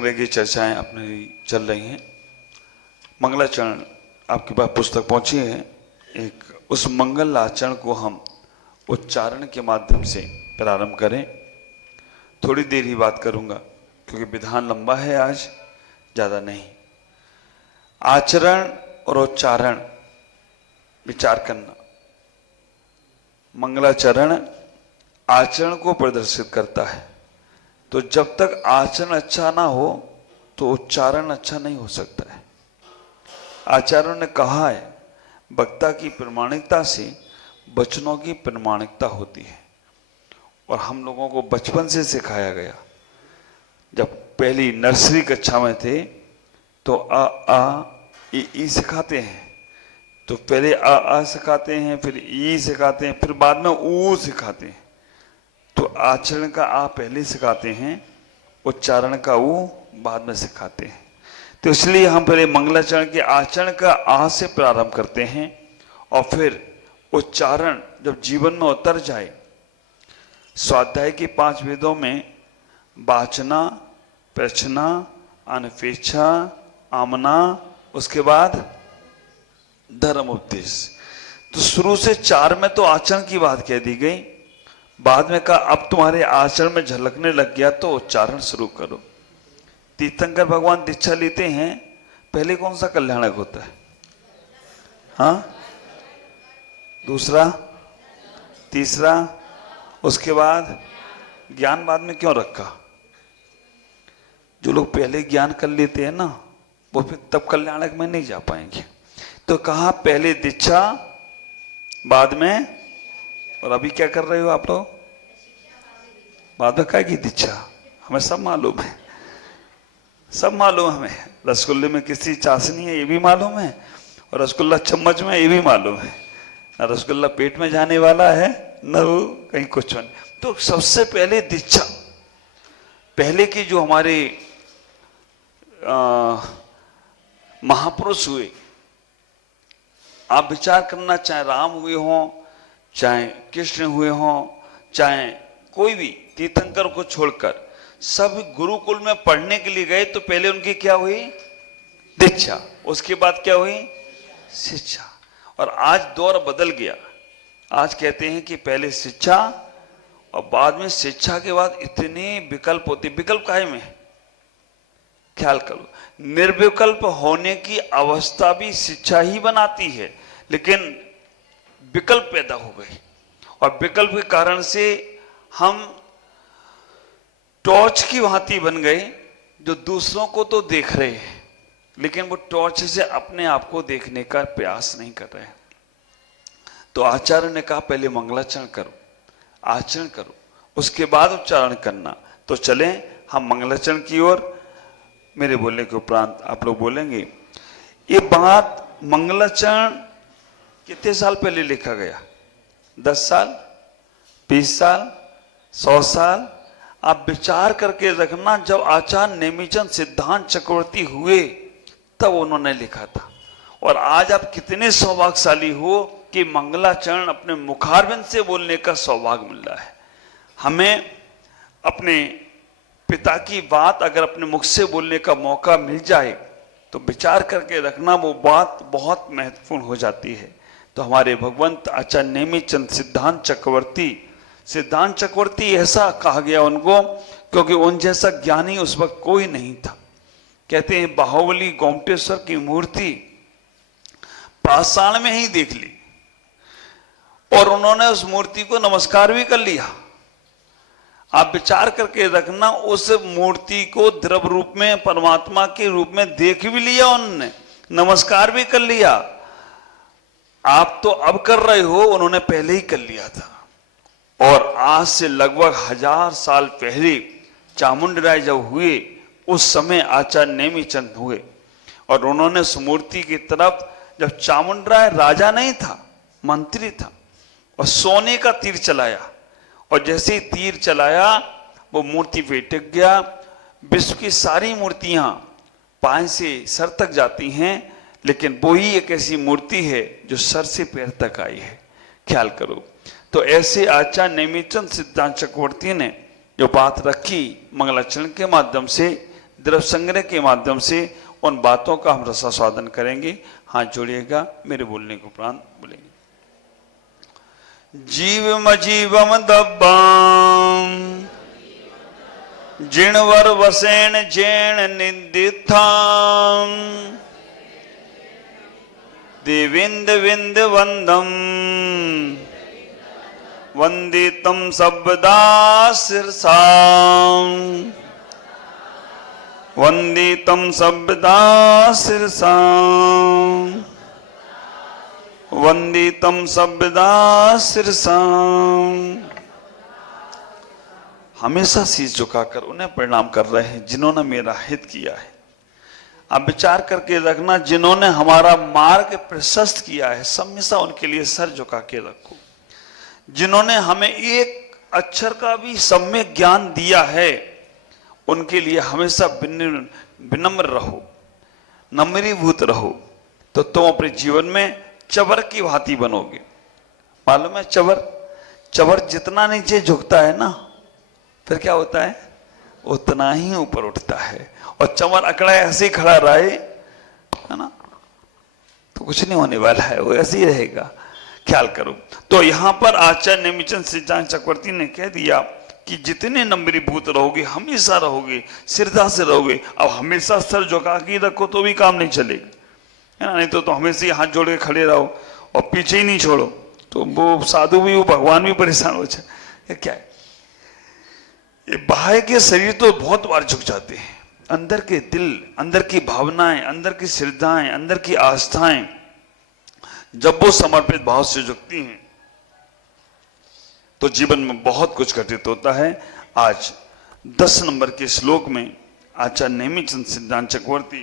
की चर्चाएं अपनी चल रही हैं। मंगलाचरण आपके पास पुस्तक पहुंची है। एक उस मंगल आचरण को हम उच्चारण के माध्यम से प्रारंभ करें। थोड़ी देर ही बात करूंगा क्योंकि विधान लंबा है, आज ज़्यादा नहीं। आचरण और उच्चारण विचार करना। मंगलाचरण आचरण को प्रदर्शित करता है, तो जब तक आचरण अच्छा ना हो तो उच्चारण अच्छा नहीं हो सकता है। आचार्यों ने कहा है, वक्ता की प्रामाणिकता से वचनों की प्रामाणिकता होती है। और हम लोगों को बचपन से सिखाया गया, जब पहली नर्सरी कक्षा में थे तो आ ई सिखाते हैं। तो पहले आ सिखाते हैं, फिर ई सिखाते हैं, फिर बाद में ऊ सिखाते हैं। तो आचरण का आ पहले सिखाते हैं, उच्चारण का ऊ बाद में सिखाते हैं। तो इसलिए हम पहले मंगलाचरण के आचरण का आ से प्रारंभ करते हैं और फिर उच्चारण जब जीवन में उतर जाए। स्वाध्याय के 5 वेदों में वाचना, प्रचना, अनपेक्षा, आमना, उसके बाद धर्म उपदेश। तो शुरू से 4 में तो आचरण की बात कह दी गई, बाद में कहा अब तुम्हारे आचरण में झलकने लग गया तो उच्चारण शुरू करो। तीर्थंकर भगवान दीक्षा लेते हैं, पहले कौन सा कल्याणक होता है? हाँ, दूसरा, तीसरा, उसके बाद ज्ञान बाद में क्यों रखा? जो लोग पहले ज्ञान कर लेते हैं ना, वो फिर तब कल्याणक में नहीं जा पाएंगे। तो कहा पहले दीक्षा बाद में, और अभी क्या कर रहे हो आप लोग? बाद में क्या की दीक्षा? हमें सब मालूम है, सब मालूम हमें। रसगुल्ले में किसी चाशनी है ये भी मालूम है, और रसगुल्ला चम्मच में ये भी मालूम है। न रसगुल्ला पेट में जाने वाला है, न वो कहीं कुछ नहीं। तो सबसे पहले दीक्षा। पहले के जो हमारे महापुरुष हुए, आप विचार करना, चाहे राम हुए हों, चाहे कृष्ण हुए हों, चाहे कोई भी, तीर्थंकर को छोड़कर सब गुरुकुल में पढ़ने के लिए गए तो पहले उनकी क्या हुई? दीक्षा। उसके बाद क्या हुई? शिक्षा। और आज दौर बदल गया। आज कहते हैं कि पहले शिक्षा और बाद में शिक्षा के बाद इतने विकल्प होते। विकल्प काहे में? ख्याल करो, निर्विकल्प होने की अवस्था भी शिक्षा ही बनाती है, लेकिन विकल्प पैदा हो गए और विकल्प के कारण से हम टॉर्च की भांति बन गए, जो दूसरों को तो देख रहे हैं लेकिन वो टॉर्च से अपने आप को देखने का प्रयास नहीं कर रहे हैं। तो आचार्य ने कहा पहले मंगलाचरण करो, आचरण करो, उसके बाद उच्चारण करना। तो चलें हम मंगलाचरण की ओर। मेरे बोलने के उपरांत आप लोग बोलेंगे। ये बात मंगलाचरण कितने साल पहले लिखा गया? 10 साल, 20 साल, 100 साल? आप विचार करके रखना, जब आचार्य नेमिचंद सिद्धांत चक्रवर्ती हुए तब उन्होंने लिखा था। और आज आप कितने सौभाग्यशाली हो कि मंगलाचरण अपने मुखारबिंद से बोलने का सौभाग्य मिल रहा है। हमें अपने पिता की बात अगर अपने मुख से बोलने का मौका मिल जाए तो विचार करके रखना, वो बात बहुत महत्वपूर्ण हो जाती है। तो हमारे भगवंत आचार्य नेमिचंद सिद्धांत चक्रवर्ती ऐसा कहा गया उनको क्योंकि उन जैसा ज्ञानी उस वक्त कोई नहीं था। कहते हैं बाहुबली गोमटेश्वर की मूर्ति पाषाण में ही देख ली और उन्होंने उस मूर्ति को नमस्कार भी कर लिया। आप विचार करके रखना, उस मूर्ति को द्रव रूप में, परमात्मा के रूप में देख भी लिया उन्होंने, नमस्कार भी कर लिया। आप तो अब कर रहे हो, उन्होंने पहले ही कर लिया था। और आज से लगभग 1000 साल पहले चामुंडराय जब हुए, उस समय आचार्य नेमिचंद हुए और उन्होंने उस मूर्ति की तरफ, जब चामुंडराय राजा नहीं था, मंत्री था, और सोने का तीर चलाया और जैसे ही तीर चलाया वो मूर्ति पे टिक गया। विश्व की सारी मूर्तियां पांव से सर तक जाती हैं, लेकिन वो ही एक ऐसी मूर्ति है जो सर से पैर तक आई है। ख्याल करो। तो ऐसे आचार्य नेमिचंद सिद्धांत चक्रवर्ती ने जो बात रखी मंगलाचरण के माध्यम से, द्रव्य संग्रह के माध्यम से उन बातों का हम रसास्वादन करेंगे। हाथ जोड़िएगा, मेरे बोलने को उपरांत बोलेंगे। जीवम जीवम दब्बाम जिणवर वसेण जैन निदिथाम देविंद विंद वंदम वंदितम शब्दा शिरसाम वंदितम शब्दा शिरसाम वंदितम शब्दा शिरसाम। हमेशा शीश झुकाकर उन्हें प्रणाम कर रहे हैं जिन्होंने मेरा हित किया है। आप विचार करके रखना, जिन्होंने हमारा मार्ग प्रशस्त किया है हमेशा उनके लिए सर झुका के रखो। जिन्होंने हमें एक अक्षर का भी सम्यक ज्ञान दिया है उनके लिए हमेशा विनम्र रहो, नम्रीभूत रहो, तो तुम अपने जीवन में चवर की भांति बनोगे। मालूम है चवर जितना नीचे झुकता है ना, फिर क्या होता है, उतना ही ऊपर उठता है। और चवर अकड़ा ऐसे ही खड़ा रहे, है ना, तो कुछ नहीं होने वाला है, वो ऐसे ही रहेगा। ख्याल करो। तो यहां पर आचार्य नेमिचंद सिद्धांत चक्रवर्ती ने कह दिया कि जितने नम्रीभूत रहोगे, हमेशा रहोगे, श्रद्धा से रहोगे। अब हमेशा सर झुका के रखो तो भी काम नहीं चलेगा, है ना, नहीं तो हमेशा हाथ जोड़ के खड़े रहो और पीछे ही नहीं छोड़ो, तो वो साधु भी, वो भगवान भी परेशान हो जाए। ये क्या है, ये बाहर के शरीर तो बहुत बार झुक जाते हैं, अंदर के दिल, अंदर की भावनाएं, अंदर की श्रद्धाएं, अंदर की आस्थाएं जब वो समर्पित भाव से झुकती हैं तो जीवन में बहुत कुछ घटित होता है। आज 10 नंबर के श्लोक में आचार्य नेमिचंद सिद्धांत चक्रवर्ती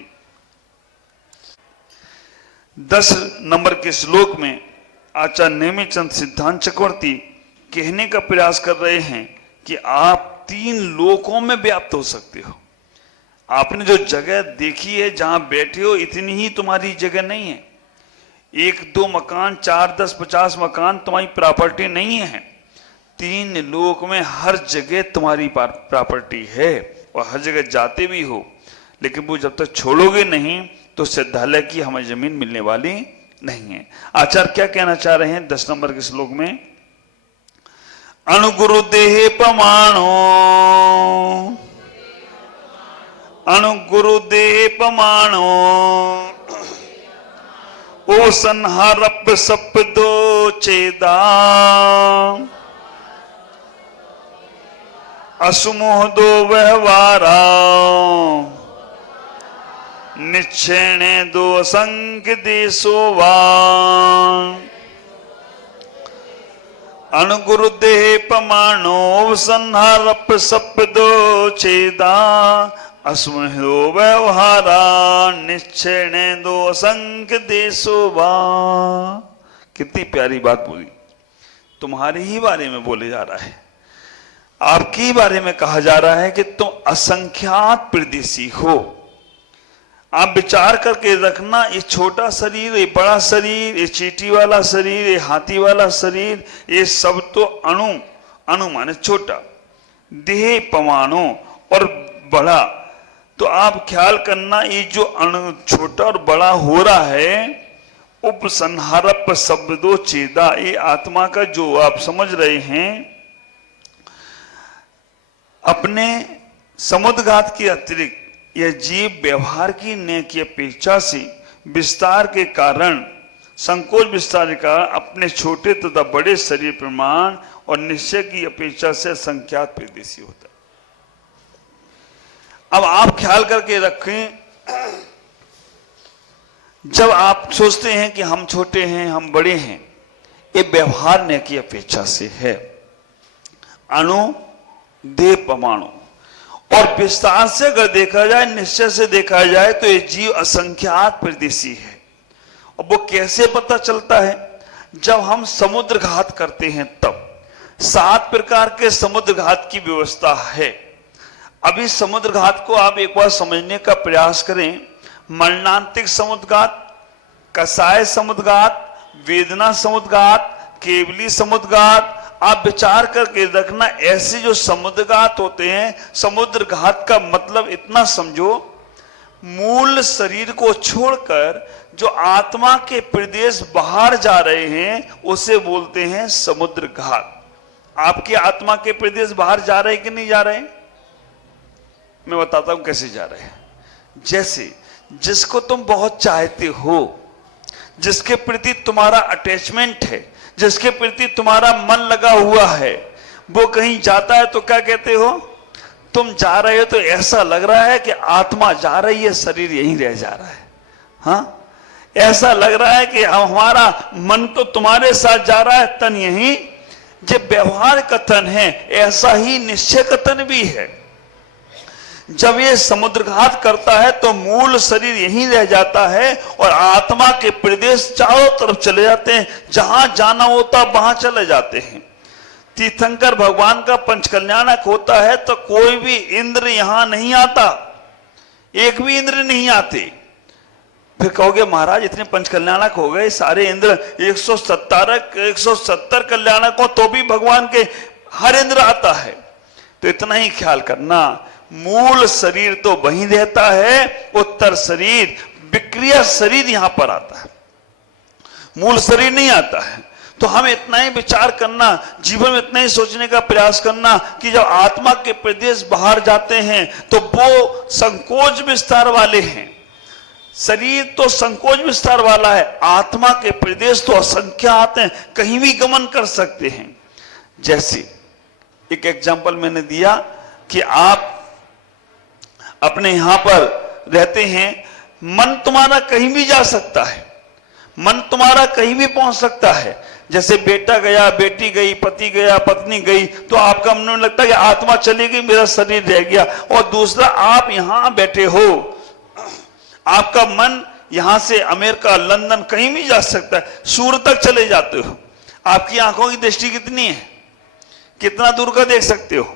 10 नंबर के श्लोक में आचार्य नेमिचंद सिद्धांत चक्रवर्ती कहने का प्रयास कर रहे हैं कि आप 3 लोकों में व्याप्त हो सकते हो। आपने जो जगह देखी है, जहां बैठे हो, इतनी ही तुम्हारी जगह नहीं है। 1-2 मकान, 4, 10, 50 मकान तुम्हारी प्रॉपर्टी नहीं है। 3 लोक में हर जगह तुम्हारी प्रॉपर्टी है और हर जगह जाते भी हो, लेकिन वो जब तक छोड़ोगे नहीं तो सिद्धालय की हमें जमीन मिलने वाली नहीं है। आचार्य क्या कहना चाह रहे हैं 10 नंबर के श्लोक में, अणुगुरु देहे पमाणो, अणुगुरु देहे पमाणो, ओ संहारप सपदो चेदा, असुमोह दो व्यवहारा, निच्छेणे दो असंख्य देशोवा, अणुगुरु देह पमाणो संहारप सपदो छेदा, असुमोह दो व्यवहारा, निच्छेणे दो असंख्य देशोवा। कितनी प्यारी बात बोली। तुम्हारे ही बारे में बोले जा रहा है, आपके बारे में कहा जा रहा है कि तुम असंख्यात परदेसी हो। आप विचार करके रखना, ये छोटा शरीर, ये बड़ा शरीर, ये चींटी वाला शरीर, ये हाथी वाला शरीर, ये सब तो अणु, अणु माने छोटा, देह पमाणु और बड़ा। तो आप ख्याल करना, ये जो अणु छोटा और बड़ा हो रहा है, उपसंहारप शब्दो चेदा, ये आत्मा का जो आप समझ रहे हैं, अपने समुद्घात के अतिरिक्त यह जीव व्यवहार की न्याय की अपेक्षा से विस्तार के कारण, संकोच विस्तार के कारण अपने छोटे तथा बड़े शरीर प्रमाण और निश्चय की अपेक्षा से संख्यात परदेसी होता है। अब आप ख्याल करके रखें, जब आप सोचते हैं कि हम छोटे हैं, हम बड़े हैं, ये व्यवहार न्याय की अपेक्षा से है। अणु देह परमाणु और विस्तार से अगर देखा जाए, निश्चय से देखा जाए, तो ये जीव असंख्यात परदेसी है। और वो कैसे पता चलता है, जब हम समुद्र घात करते हैं तब 7 प्रकार के समुद्र घात की व्यवस्था है। अभी समुद्र घात को आप एक बार समझने का प्रयास करें। मरणांतिक समुद्र घात, कसाय समुद्र घात, वेदना समुद्र घात, केवली समुद्र घात, आप विचार करके रखना, ऐसे जो समुद्रघात होते हैं, समुद्रघात का मतलब इतना समझो, मूल शरीर को छोड़कर जो आत्मा के प्रदेश बाहर जा रहे हैं उसे बोलते हैं समुद्रघात। आपकी आत्मा के प्रदेश बाहर जा रहे हैं कि नहीं जा रहे हैं? मैं बताता हूं कैसे जा रहे हैं। जैसे जिसको तुम बहुत चाहते हो, जिसके प्रति तुम्हारा अटैचमेंट है, जिसके प्रति तुम्हारा मन लगा हुआ है, वो कहीं जाता है तो क्या कहते हो? तुम जा रहे हो तो ऐसा लग रहा है कि आत्मा जा रही है, शरीर यहीं रह जा रहा है। हाँ, ऐसा लग रहा है कि हमारा मन तो तुम्हारे साथ जा रहा है, तन यहीं। जब व्यवहार कथन है, ऐसा ही निश्चय कथन भी है। जब ये समुद्रघात करता है तो मूल शरीर यहीं रह जाता है और आत्मा के प्रदेश चारों तरफ चले जाते हैं, जहां जाना होता वहां चले जाते हैं। तीर्थंकर भगवान का पंचकल्याणक होता है तो कोई भी इंद्र यहां नहीं आता, एक भी इंद्र नहीं आते। फिर कहोगे महाराज इतने पंचकल्याणक हो गए, सारे इंद्र 170 कल्याणक हो तो भी भगवान के हर इंद्र आता है। तो इतना ही ख्याल करना, मूल शरीर तो वहीं रहता है, उत्तर शरीर विक्रिया शरीर यहां पर आता है, मूल शरीर नहीं आता है। तो हमें इतना ही विचार करना, जीवन में इतना ही सोचने का प्रयास करना कि जब आत्मा के प्रदेश बाहर जाते हैं तो वो संकोच विस्तार वाले हैं। शरीर तो संकोच विस्तार वाला है, आत्मा के प्रदेश तो असंख्य आते हैं, कहीं भी गमन कर सकते हैं। जैसे एक एग्जाम्पल मैंने दिया कि आप अपने यहां पर रहते हैं, मन तुम्हारा कहीं भी जा सकता है, मन तुम्हारा कहीं भी पहुंच सकता है। जैसे बेटा गया, बेटी गई, पति गया, पत्नी गई, तो आपका मन में लगता है कि आत्मा चली गई, मेरा शरीर रह गया। और दूसरा, आप यहां बैठे हो, आपका मन यहां से अमेरिका, लंदन कहीं भी जा सकता है, सूर्य तक चले जाते हो। आपकी आंखों की दृष्टि कितनी है? कितना दूर का देख सकते हो?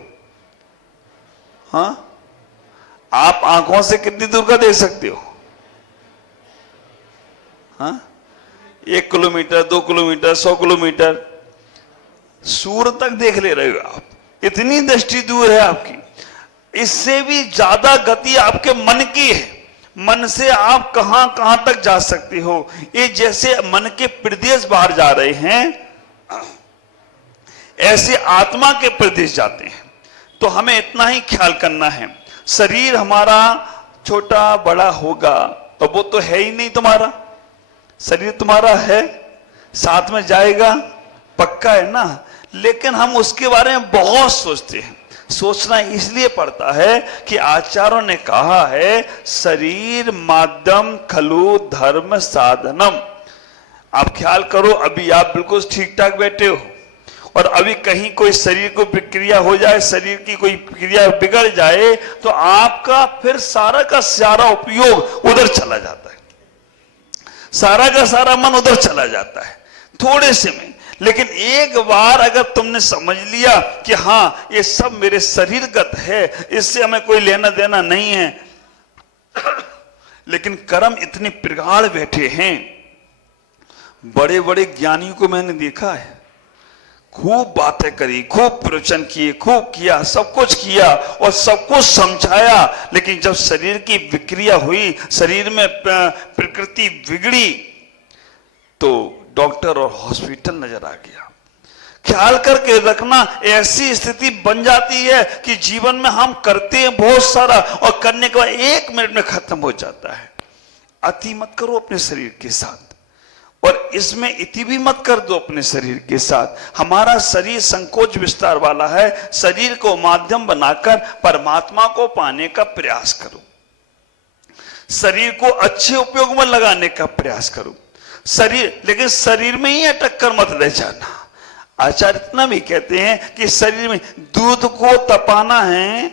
हाँ, आप आंखों से कितनी दूर का देख सकते हो? हाँ, 1 किलोमीटर, 2 किलोमीटर, 100 किलोमीटर, सूर्य तक देख ले रहे हो आप, इतनी दृष्टि दूर है आपकी। इससे भी ज्यादा गति आपके मन की है, मन से आप कहां कहां तक जा सकते हो। ये जैसे मन के प्रदेश बाहर जा रहे हैं, ऐसे आत्मा के प्रदेश जाते हैं। तो हमें इतना ही ख्याल करना है, शरीर हमारा छोटा बड़ा होगा तो वो तो है ही नहीं तुम्हारा, शरीर तुम्हारा है, साथ में जाएगा, पक्का है ना। लेकिन हम उसके बारे में बहुत सोचते हैं। सोचना इसलिए पड़ता है कि आचार्यों ने कहा है, शरीर माध्यम खलु धर्म साधनम। आप ख्याल करो, अभी आप बिल्कुल ठीक ठाक बैठे हो और अभी कहीं कोई शरीर को प्रक्रिया हो जाए, शरीर की कोई क्रिया बिगड़ जाए, तो आपका फिर सारा का सारा उपयोग उधर चला जाता है, सारा का सारा मन उधर चला जाता है थोड़े से में। लेकिन एक बार अगर तुमने समझ लिया कि हाँ ये सब मेरे शरीरगत है, इससे हमें कोई लेना देना नहीं है, लेकिन कर्म इतने प्रगाढ़ बैठे हैं। बड़े बड़े ज्ञानियों को मैंने देखा है, खूब बातें करी, खूब प्रवचन किए, खूब किया, सब कुछ किया और सब कुछ समझाया, लेकिन जब शरीर की विक्रिया हुई, शरीर में प्रकृति बिगड़ी, तो डॉक्टर और हॉस्पिटल नजर आ गया। ख्याल करके रखना, ऐसी स्थिति बन जाती है कि जीवन में हम करते हैं बहुत सारा और करने के बाद 1 मिनट में खत्म हो जाता है। अति मत करो अपने शरीर के साथ, और इसमें इति भी मत कर दो अपने शरीर के साथ। हमारा शरीर संकोच विस्तार वाला है, शरीर को माध्यम बनाकर परमात्मा को पाने का प्रयास करो, शरीर को अच्छे उपयोग में लगाने का प्रयास करो। शरीर, लेकिन शरीर में ही अटक कर मत रह जाना। आचार्य इतना भी कहते हैं कि शरीर में दूध को तपाना है,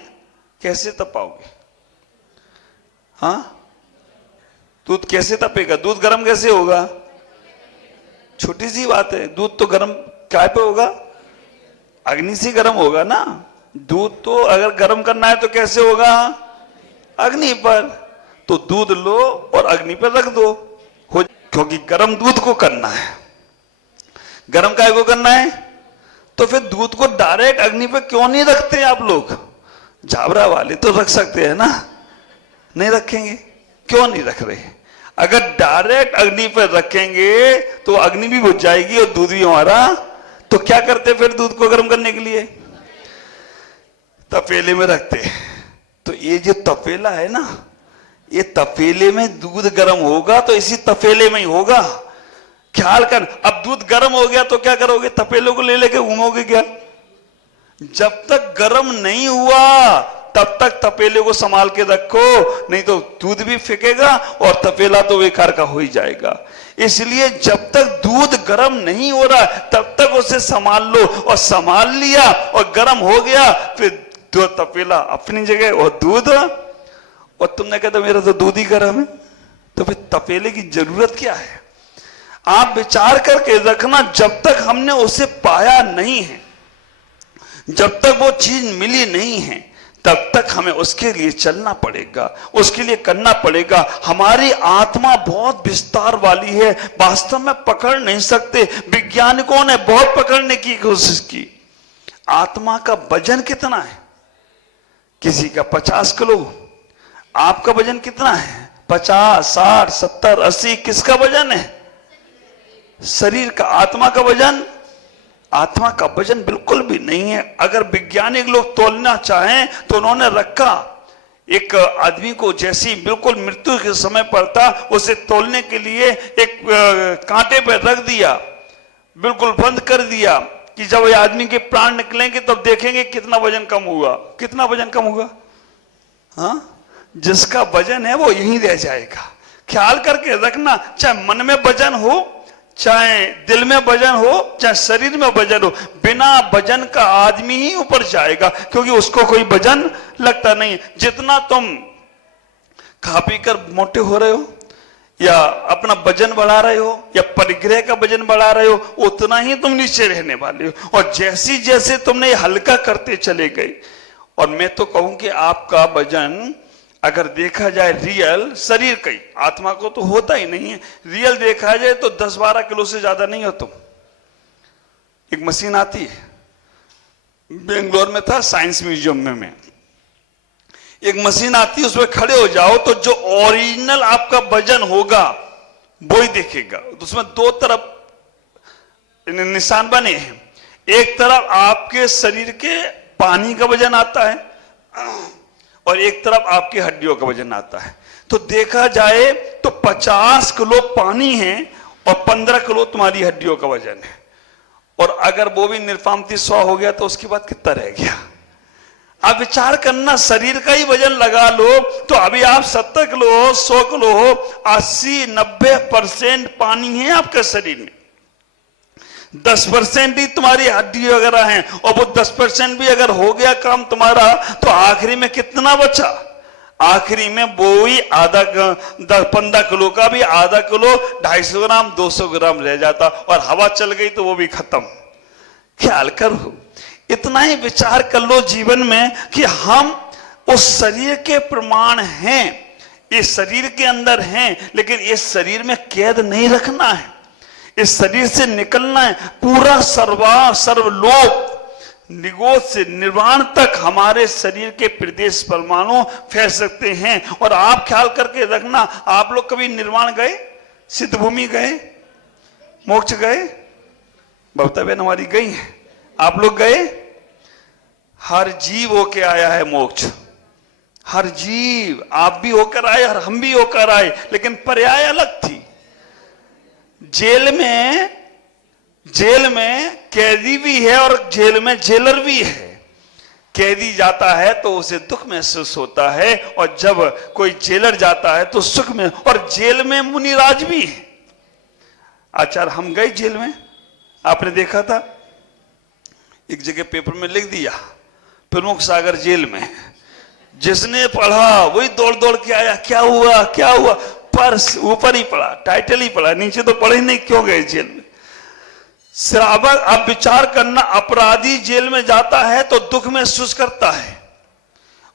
कैसे तपाओगे? हाँ, दूध कैसे तपेगा? दूध गर्म कैसे होगा? छोटी सी बात है, दूध तो गर्म काय पे होगा? अग्नि से गर्म होगा ना। दूध तो अगर गर्म करना है तो कैसे होगा? अग्नि पर। तो दूध लो और अग्नि पर रख दो, क्योंकि गर्म दूध को करना है। गर्म काय को करना है? तो फिर दूध को डायरेक्ट अग्नि पे क्यों नहीं रखते आप लोग? झाबरा वाले तो रख सकते हैं ना, नहीं रखेंगे? क्यों नहीं रख रहे? अगर डायरेक्ट अग्नि पर रखेंगे तो अग्नि भी बुझ जाएगी और दूध भी हमारा। तो क्या करते फिर दूध को गर्म करने के लिए? तपेले में रखते। तो ये जो तपेला है ना, ये तपेले में दूध गर्म होगा तो इसी तपेले में ही होगा। ख्याल कर, अब दूध गर्म हो गया तो क्या करोगे? तपेले को ले लेके घूमोगे क्या? जब तक गर्म नहीं हुआ तब तक तपेले को संभाल के रखो, नहीं तो दूध भी फेंकेगा और तपेला तो बेकार का हो ही जाएगा। इसलिए जब तक दूध गर्म नहीं हो रहा तब तक उसे संभाल लो, और संभाल लिया और गर्म हो गया फिर दो तपेला अपनी जगह और दूध। और तुमने कहता मेरा तो दूध ही गर्म है, तो फिर तपेले की जरूरत क्या है? आप विचार करके रखना, जब तक हमने उसे पाया नहीं है, जब तक वो चीज मिली नहीं है, तब तक हमें उसके लिए चलना पड़ेगा, उसके लिए करना पड़ेगा। हमारी आत्मा बहुत विस्तार वाली है, वास्तव में पकड़ नहीं सकते। वैज्ञानिकों ने बहुत पकड़ने की कोशिश की। आत्मा का वजन कितना है? किसी का 50 किलो। आपका वजन कितना है? 50, 60, 70, 80। किसका वजन है? शरीर का। आत्मा का वजन? आत्मा का वजन बिल्कुल भी नहीं है। अगर वैज्ञानिक लोग तोलना चाहें तो उन्होंने रखा, एक आदमी को जैसी बिल्कुल मृत्यु के समय पर था, उसे तोलने के लिए एक कांटे पर रख दिया, बिल्कुल बंद कर दिया कि जब ये आदमी के प्राण निकलेंगे तब देखेंगे कितना वजन कम हुआ। कितना वजन कम होगा? हाँ, जिसका वजन है वो यहीं रह जाएगा। ख्याल करके रखना, चाहे मन में वजन हो, चाहे दिल में वजन हो, चाहे शरीर में वजन हो, बिना वजन का आदमी ही ऊपर जाएगा, क्योंकि उसको कोई वजन लगता नहीं। जितना तुम खा पी कर मोटे हो रहे हो या अपना वजन बढ़ा रहे हो या परिग्रह का वजन बढ़ा रहे हो, उतना ही तुम नीचे रहने वाले हो। और जैसी जैसे तुमने हल्का करते चले गए, और मैं तो कहूं कि आपका वजन अगर देखा जाए रियल शरीर का ही, आत्मा को तो होता ही नहीं है, रियल देखा जाए तो 10-12 किलो से ज्यादा नहीं हो तुम। एक मशीन आती है, बेंगलोर में था साइंस म्यूजियम में मैं, एक मशीन आती है, उसमें खड़े हो जाओ तो जो ओरिजिनल आपका वजन होगा वो ही देखेगा। तो उसमें 2 तरफ निशान बने हैं, एक तरफ आपके शरीर के पानी का वजन आता है और एक तरफ आपकी हड्डियों का वजन आता है। तो देखा जाए तो 50 किलो पानी है और 15 किलो तुम्हारी हड्डियों का वजन है। और अगर वो भी निर्पामती 100 हो गया तो उसके बाद कितना रह गया? आप विचार करना, शरीर का ही वजन लगा लो तो अभी आप 70 किलो हो, 100 किलो हो, 80-90% पानी है आपके शरीर में, 10% ही तुम्हारी हड्डी वगैरह हैं, और वो 10% भी अगर हो गया काम तुम्हारा तो आखिरी में कितना बचा? आखिरी में वो ही 15 किलो का भी आधा किलो, 250 ग्राम, 200 ग्राम रह जाता, और हवा चल गई तो वो भी खत्म। ख्याल करो, इतना ही विचार कर लो जीवन में कि हम उस शरीर के प्रमाण हैं, इस शरीर के अंदर हैं, लेकिन इस शरीर में कैद नहीं रखना है, इस शरीर से निकलना है। पूरा सर्वलोक निगोद से निर्वाण तक हमारे शरीर के प्रदेश परमाणु फैल सकते हैं। और आप ख्याल करके रखना, आप लोग कभी निर्वाण गए? सिद्ध भूमि गए? मोक्ष गए? बबता बहन हमारी गई है, आप लोग गए? हर जीव होके आया है मोक्ष, हर जीव। आप भी होकर आए और हम भी होकर आए, लेकिन पर्याय अलग थी। जेल में कैदी भी है और जेल में जेलर भी है। कैदी जाता है तो उसे दुख महसूस होता है, और जब कोई जेलर जाता है तो सुख में। और जेल में मुनिराज भी है। आचार्य हम गए जेल में, आपने देखा था, एक जगह पेपर में लिख दिया प्रमुख सागर जेल में। जिसने पढ़ा वही दौड़ दौड़ के आया, क्या हुआ क्या हुआ? पर ऊपर ही पढ़ा, टाइटल ही पढ़ा, नीचे तो पढ़े नहीं, क्यों गए जेल में? श्रावक, आप विचार करना, अपराधी जेल में जाता है तो दुख महसूस करता है,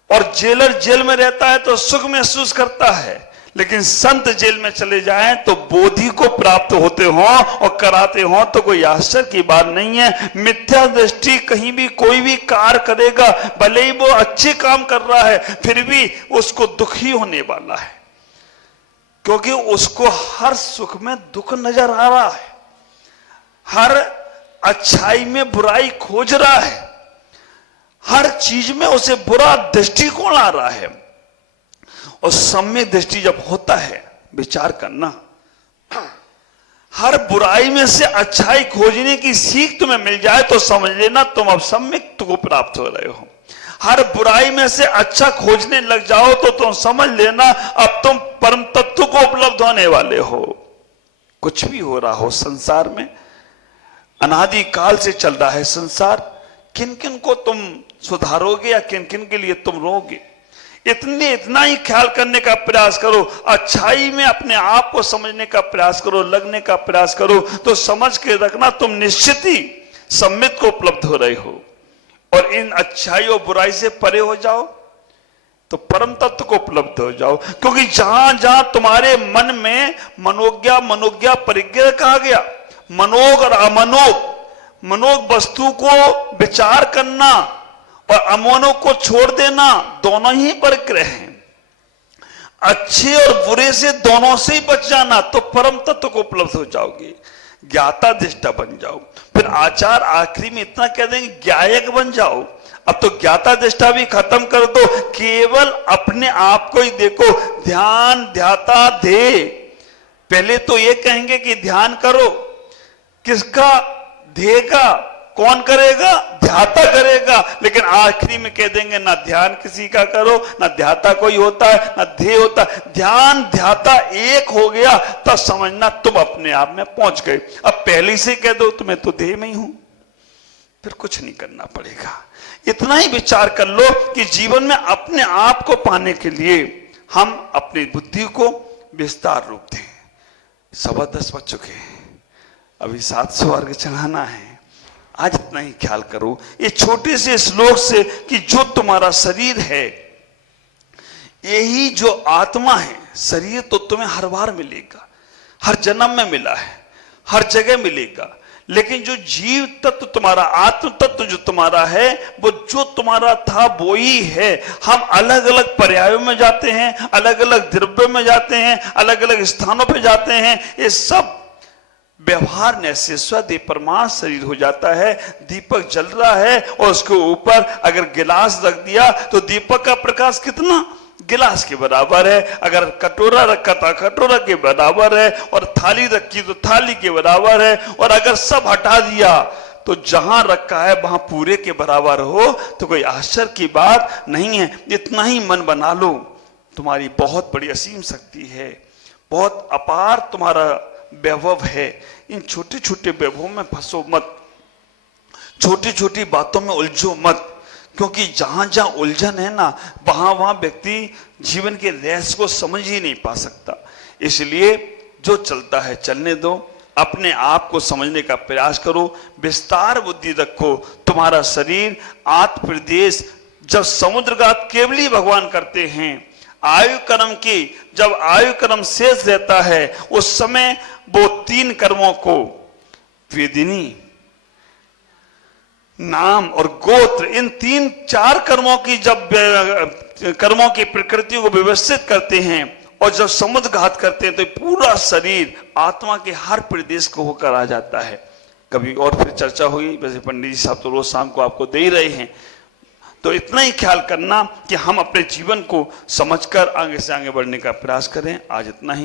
और जेलर जेल में रहता है तो सुख महसूस करता है। लेकिन संत जेल में चले जाएं तो बोधि को प्राप्त होते हों और कराते हों तो कोई आश्चर्य की बात नहीं है। मिथ्या दृष्टि कहीं भी कोई भी कार्य करेगा, भले ही वो अच्छे काम कर रहा है, फिर भी उसको दुखी होने वाला है, क्योंकि उसको हर सुख में दुख नजर आ रहा है, हर अच्छाई में बुराई खोज रहा है, हर चीज में उसे बुरा दृष्टिकोण आ रहा है। और सम्यक दृष्टि जब होता है, विचार करना, हर बुराई में से अच्छाई खोजने की सीख तुम्हें मिल जाए तो समझ लेना तुम अब सम्यक को प्राप्त हो रहे हो। हर बुराई में से अच्छा खोजने लग जाओ तो तुम समझ लेना अब तुम परम तत्व को उपलब्ध होने वाले हो। कुछ भी हो रहा हो संसार में, अनादि काल से चल रहा है संसार, किन किन को तुम सुधारोगे या किन किन के लिए तुम रोगे, इतना ही ख्याल करने का प्रयास करो। अच्छाई में अपने आप को समझने का प्रयास करो, लगने का प्रयास करो, तो समझ के रखना तुम निश्चित ही सम्यक को उपलब्ध हो रहे हो। और इन अच्छाई और बुराई से परे हो जाओ तो परम तत्व को उपलब्ध हो जाओ। क्योंकि जहां जहां तुम्हारे मन में मनोज्ञा परिज्ञा कहा गया, मनोग और अमनोग, मनोग वस्तु को विचार करना और अमनोग को छोड़ देना, दोनों ही परिग्रह हैं। अच्छे और बुरे से दोनों से ही बच जाना तो परम तत्व को उपलब्ध हो जाओगे, ज्ञाता दृष्टा बन जाओ। फिर आचार आखिरी में इतना कह देंगे, ज्ञायक बन जाओ। अब तो ज्ञाता दृष्टा भी खत्म कर दो, केवल अपने आप को ही देखो। ध्यान ध्याता ध्येय, पहले तो ये कहेंगे कि ध्यान करो, किसका? ध्येय का। कौन करेगा? ध्याता करेगा। लेकिन आखिरी में कह देंगे ना ध्यान किसी का करो, ना ध्याता कोई होता है, ना ध्येय होता है। ध्यान ध्याता एक हो गया तब समझना तुम अपने आप में पहुंच गए। अब पहले से कह दो तुम्हें तो ध्येय में ही हूं, फिर कुछ नहीं करना पड़ेगा। इतना ही विचार कर लो कि जीवन में अपने आप को पाने के लिए हम अपनी बुद्धि को विस्तार रूप दें। 10:15 बज चुके हैं, अभी 700 अर्घ चढ़ाना है। आज इतना ही ख्याल करो ये छोटे से श्लोक से कि जो तुम्हारा शरीर है, यही जो आत्मा है, शरीर तो तुम्हें हर बार मिलेगा, हर जन्म में मिला है, हर जगह मिलेगा। लेकिन जो जीव तत्व तुम्हारा, आत्म तत्व जो तुम्हारा है, वो जो तुम्हारा था वो ही है। हम अलग अलग पर्यायों में जाते हैं, अलग अलग द्रव्यों में जाते हैं, अलग अलग स्थानों पे जाते हैं। ये सब व्यवहार ने से स्वदेह परमाणु शरीर हो जाता है। दीपक जल रहा है और उसके ऊपर अगर गिलास रख दिया तो दीपक का प्रकाश कितना? गिलास के बराबर है। अगर कटोरा रखा था कटोरा के बराबर है, और थाली रखी तो थाली के बराबर है। और अगर सब हटा दिया तो जहां रखा है वहां पूरे के बराबर हो, तो कोई आश्चर्य की बात नहीं है। इतना ही मन बना लो, तुम्हारी बहुत बड़ी असीम शक्ति है, बहुत अपार तुम्हारा वैभव है। इन छोटे छोटे वैभवों में फंसो मत, छोटी छोटी बातों में उलझो मत, क्योंकि जहां जहां उलझन है ना, वहां वहां व्यक्ति जीवन के रहस्य को समझ ही नहीं पा सकता। इसलिए जो चलता है चलने दो, अपने आप को समझने का प्रयास करो, विस्तार बुद्धि रखो। तुम्हारा शरीर आत्म प्रदेश जब समुद्रगात केवल ही भगवान करते हैं। आयु कर्म की जब आयु कर्म शेष रहता है, उस समय वो 3 कर्मों को, वेदिनी, नाम और गोत्र, इन 3-4 कर्मों की जब कर्मों की प्रकृति को व्यवस्थित करते हैं और जब समुद्र घात करते हैं तो पूरा शरीर आत्मा के हर प्रदेश को होकर आ जाता है। कभी और फिर चर्चा हुई, वैसे पंडित जी साहब तो रोज शाम को आपको दे ही रहे हैं। तो इतना ही ख्याल करना कि हम अपने जीवन को समझकर आगे से आगे बढ़ने का प्रयास करें। आज इतना ही।